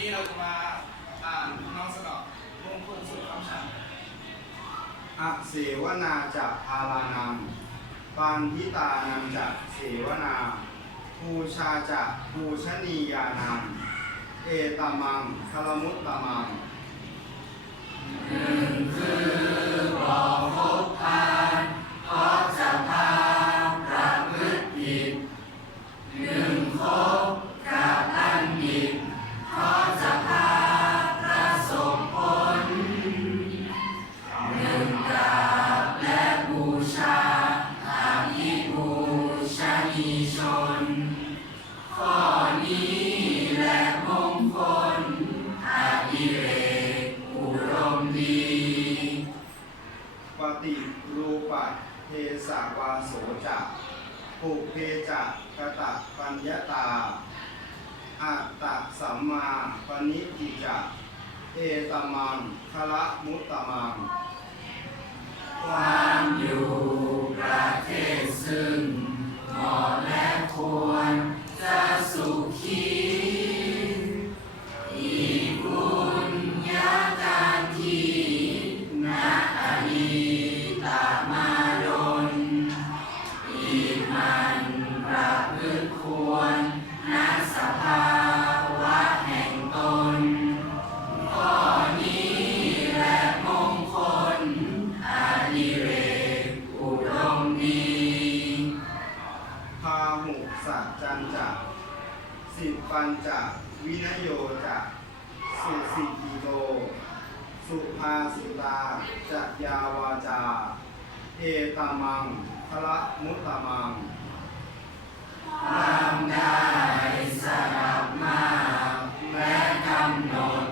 นี้เราจะมาอ่านน้องสนอตมงคลสุดคำฉันอเสวนาจากพาลานามปันทิตานันจากเสวนาภูชาจากภูชนียานามเอตมังคารมุตตมังหอ ข้อนี้และมงคลอาติเลกอุรรมดี ปฏิรูปะเทสาวาโสจะปุเพจะกะตะปัญญาตาอัตตะสัมมาปณิจิจะเอตมังคละมุตตมัง ความอยู่ประเทศซึ่ง ปัญจะวินโยจะสุสิกิโลสุภาสิตาจะยาวาจา เอตามังคละมุตตมังความได้สดับมากและกำหนด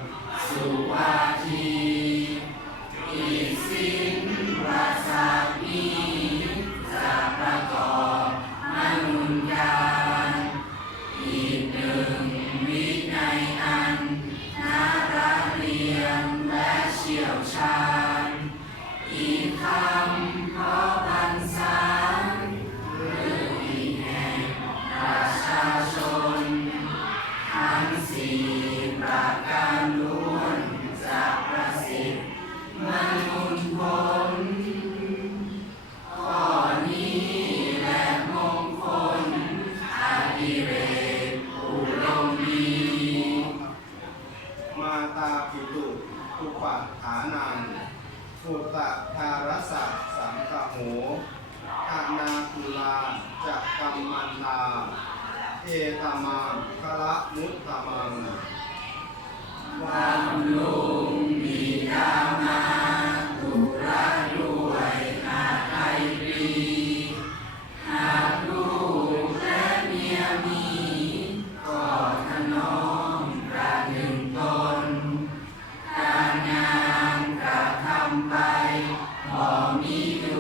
สุวาทีอีกสิ้น ชี่ยวชาญอีกคำเพราะพรรษาหรืออีกแห่งประชาชน ทั้งสี่ประการล้วนจะประสิทธิ์มันมุนผลข้อนี้และมงคลอดิเรกอุดมดีมาตาปิตุ อุปัฏฐานังสุตตะทารสะสังกโหอานาคุลาจะกัมมันตาเอตมังคละมุตตมัง Amen.